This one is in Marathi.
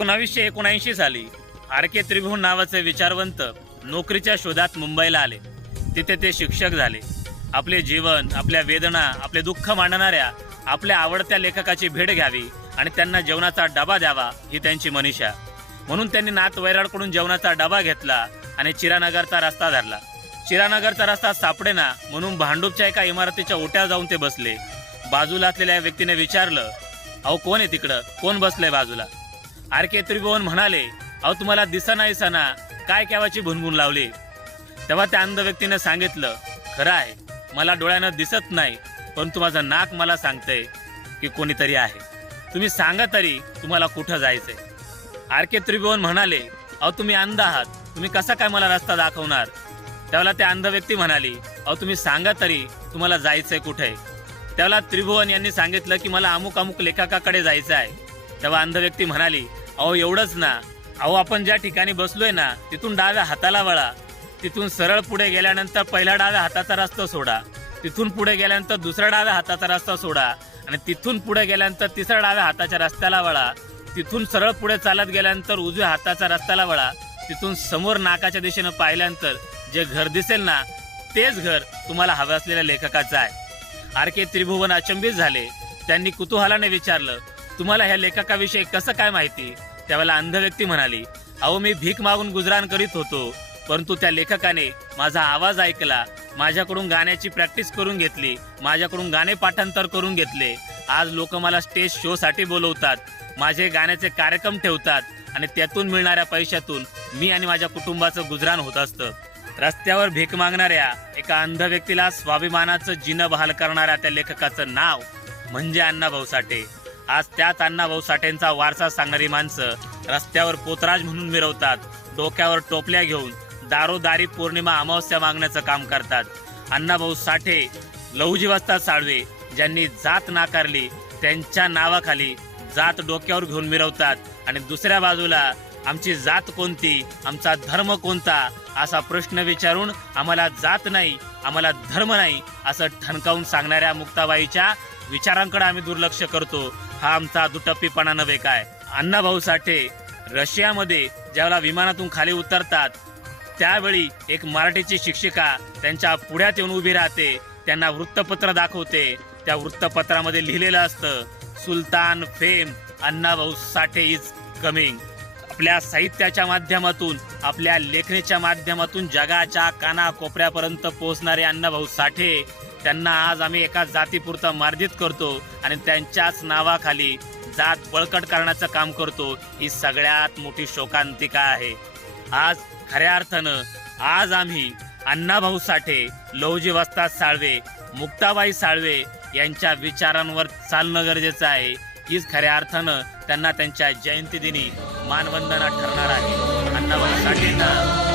एकोणावीसशे एकोणऐंशी साली आर के त्रिभुवन नावाचे विचारवंत नोकरीच्या शोधात मुंबईला आले. तिथे ते शिक्षक झाले. आपले जीवन आपल्या वेदना आपले दुःख मांडणाऱ्या आपल्या आवडत्या लेखकाची भेट घ्यावी आणि त्यांना जेवणाचा डबा द्यावा ही त्यांची मनीषा. म्हणून त्यांनी नात वैराडकडून जेवणाचा डबा घेतला आणि चिरानगरचा रस्ता धरला. चिरानगरचा रस्ता सापडेना म्हणून भांडूपच्या एका इमारतीच्या ओट्यावर जाऊन ते बसले. बाजूला असलेल्या व्यक्तीने विचारलं अहो कोण आहे तिकडं? कोण बसलंय बाजूला? आर के त्रिभुवन म्हणाले अहो तुम्हाला दिसना दिसना काय केव्हाची भुनभुन लावली? तेव्हा त्या अंध व्यक्तीने सांगितलं खरं आहे मला डोळ्यानं दिसत नाही परंतु माझं नाक मला सांगतंय की कोणीतरी आहे. तुम्ही सांगा तरी तुम्हाला कुठं जायचंय. आर के त्रिभुवन म्हणाले अहो तुम्ही अंध आहात. तुम्ही कसा काय मला रस्ता दाखवणार? त्यावेळेला त्या अंध व्यक्ती म्हणाली अहो तुम्ही सांगा तरी तुम्हाला जायचंय कुठे? त्यावेळेला त्रिभुवन यांनी सांगितलं की मला अमुक अमुक लेखकाकडे जायचं आहे. तेव्हा अंध व्यक्ती म्हणाली अहो एवढंच ना. अहो आपण ज्या ठिकाणी बसलोय ना तिथून डाव्या हाताला वळा. तिथून सरळ पुढे गेल्यानंतर पहिला डाव्या हाताचा रस्ता सोडा. तिथून पुढे गेल्यानंतर दुसऱ्या डाव्या हाताचा रस्ता सोडा. आणि तिथून पुढे गेल्यानंतर तिसऱ्या डाव्या हाताच्या रस्त्याला वळा. तिथून सरळ पुढे चालत गेल्यानंतर उजव्या हाताच्या रस्त्याला वळा. तिथून समोर नाकाच्या दिशेनं पाहिल्यानंतर जे घर दिसेल ना तेच घर तुम्हाला हवं असलेल्या लेखकाचं आहे. आर के त्रिभुवन अचंबित झाले. त्यांनी कुतूहलाने विचारलं तुम्हाला ह्या लेखकाविषयी कसं काय माहिती? त्यावेळेला अंध व्यक्ती म्हणाली अहो मी भीक मागून गुजराण करीत होतो परंतु त्या लेखकाने माझा आवाज ऐकला. माझ्याकडून गाण्याची प्रॅक्टिस करून घेतली. माझ्याकडून गाणे पाठांतर करून घेतले. आज लोक मला स्टेज शो साठी बोलवतात. माझे गाण्याचे कार्यक्रम ठेवतात आणि त्यातून मिळणाऱ्या पैशातून मी आणि माझ्या कुटुंबाचं गुजराण होत असतं. रस्त्यावर भीक मागणाऱ्या एका अंध व्यक्तीला स्वाभिमानाचं जिनं बहाल करणाऱ्या त्या लेखकाचं नाव म्हणजे अण्णाभाऊ साठे. आज त्याच अण्णाभाऊ साठेंचा वारसा सांगणारी माणसं रस्त्यावर पोतराज म्हणून मिरवतात डोक्यावर टोपल्या घेऊन दारोदारी पौर्णिमा अमावस्या मागण्याचं काम करतात. अण्णाभाऊ साठे लहुजीवस्ता साळवे ज्यांनी जात नाकारली त्यांच्या नावाखाली जात डोक्यावर घेऊन मिरवतात आणि दुसऱ्या बाजूला आमची जात कोणती आमचा धर्म कोणता असा प्रश्न विचारून आम्हाला जात नाही आम्हाला धर्म नाही असं ठणकावून सांगणाऱ्या मुक्ताबाईच्या विचारांकडे आम्ही दुर्लक्ष करतो. हा आमचा दुटप्पीपणा नव्हे काय? अण्णाभाऊ साठे रशियामध्ये ज्यावेळेला विमानातून खाली उतरतात त्यावेळी एक मराठीची शिक्षिका त्यांच्या पुढ्यात येऊन उभी राहते त्यांना वृत्तपत्र दाखवते. त्या वृत्तपत्रामध्ये लिहिलेलं असतं Sultan fame Annabhau Sathe is coming. आपल्या साहित्याच्या माध्यमातून आपल्या लेखणीच्या माध्यमातून जगाच्या कानाकोपऱ्यापर्यंत पोहोचणारे अण्णाभाऊ साठे त्यांना आज आम्ही एका जातीपुरता मार्जित करतो आणि त्यांच्याच नावाखाली जात बळकट करण्याचं काम करतो. ही सगळ्यात मोठी शोकांतिका आहे. आज खऱ्या अर्थानं आज आम्ही अण्णाभाऊ साठे लवजी वस्ताद साळवे मुक्ताबाई साळवे यांच्या विचारांवर चालणं गरजेचं आहे. हीच खऱ्या अर्थानं त्यांना त्यांच्या जयंतीदिनी मानवंदना ठरणार आहे. अण्णाभाऊ साठेंना